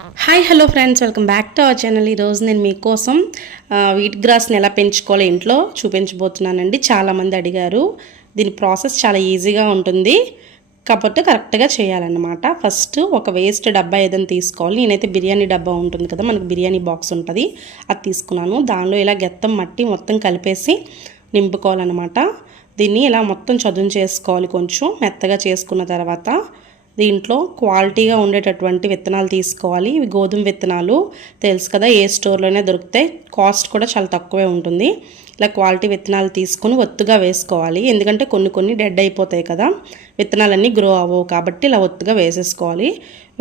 Hi hello friends, welcome back to our channel. ఈరోజు నేను మీకోసం వీట్ గ్రాస్ని ఎలా పెంచుకోవాలో ఇంట్లో చూపించబోతున్నానండి. చాలామంది అడిగారు. దీని ప్రాసెస్ చాలా ఈజీగా ఉంటుంది, కాకపోతే కరెక్ట్గా చేయాలన్నమాట. ఫస్ట్ ఒక వేస్ట్ డబ్బా ఏదైనా తీసుకోవాలి. నేనైతే బిర్యానీ డబ్బా ఉంటుంది కదా, మనకు బిర్యానీ బాక్స్ ఉంటుంది, అది తీసుకున్నాను. దానిలో ఇలా గెత్తం మట్టి మొత్తం కలిపేసి నింపుకోవాలన్నమాట. దీన్ని ఇలా మొత్తం చదును చేసుకోవాలి. కొంచెం మెత్తగా చేసుకున్న తర్వాత దీంట్లో క్వాలిటీగా ఉండేటటువంటి విత్తనాలు తీసుకోవాలి. ఇవి గోధుమ విత్తనాలు, తెలుసు కదా, ఏ స్టోర్లోనే దొరుకుతాయి. కాస్ట్ కూడా చాలా తక్కువే ఉంటుంది. ఇలా క్వాలిటీ విత్తనాలు తీసుకొని ఒత్తుగా వేసుకోవాలి. ఎందుకంటే కొన్ని డెడ్ అయిపోతాయి కదా, విత్తనాలన్నీ గ్రో అవ్వవు, కాబట్టి ఇలా ఒత్తుగా వేసేసుకోవాలి.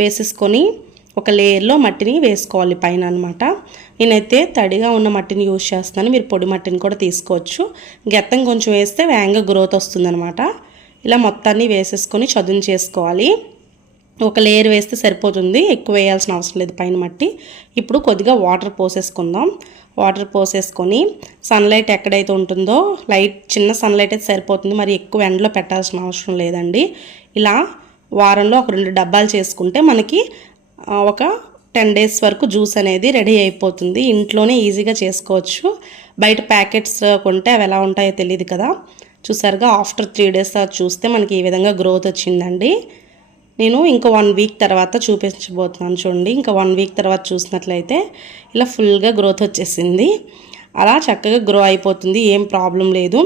వేసేసుకొని ఒక లేయర్లో మట్టిని వేసుకోవాలి పైన అనమాట. నేనైతే తడిగా ఉన్న మట్టిని యూజ్ చేస్తున్నాను, మీరు పొడి మట్టిని కూడా తీసుకోవచ్చు. గెత్తం కొంచెం వేస్తే వేగంగా గ్రోత్ వస్తుందన్నమాట. ఇలా మొత్తాన్ని వేసేసుకొని చదును చేసుకోవాలి. ఒక లేయర్ వేస్తే సరిపోతుంది, ఎక్కువ వేయాల్సిన అవసరం లేదు పైన మట్టి. ఇప్పుడు కొద్దిగా వాటర్ పోసేసుకుందాం. వాటర్ పోసేసుకొని సన్లైట్ ఎక్కడైతే ఉంటుందో చిన్న సన్లైట్ అయితే సరిపోతుంది, మరి ఎక్కువ ఎండలో పెట్టాల్సిన అవసరం లేదండి. ఇలా వారంలో ఒక 2 డబ్బాలు చేసుకుంటే మనకి ఒక 10 days వరకు జ్యూస్ అనేది రెడీ అయిపోతుంది. ఇంట్లోనే ఈజీగా చేసుకోవచ్చు. బయట ప్యాకెట్స్ కొంటే అవి ఎలా ఉంటాయో తెలియదు కదా. చూసారుగా, ఆఫ్టర్ 3 days చూస్తే మనకి ఈ విధంగా గ్రోత్ వచ్చిందండి. నేను ఇంకా 1 week తర్వాత చూపించబోతున్నాను. చూడండి, ఇంకా 1 week తర్వాత చూసినట్లయితే ఇలా ఫుల్గా గ్రోత్ వచ్చేసింది. అలా చక్కగా గ్రో అయిపోతుంది, ఏం ప్రాబ్లం లేదు.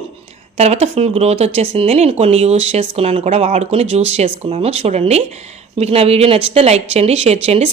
తర్వాత ఫుల్ గ్రోత్ వచ్చేసింది. నేను కొన్ని యూజ్ చేసుకున్నాను కూడా, వాడుకొని జ్యూస్ చేసుకున్నాను. చూడండి, మీకు నా వీడియో నచ్చితే లైక్ చేయండి, షేర్ చేయండి,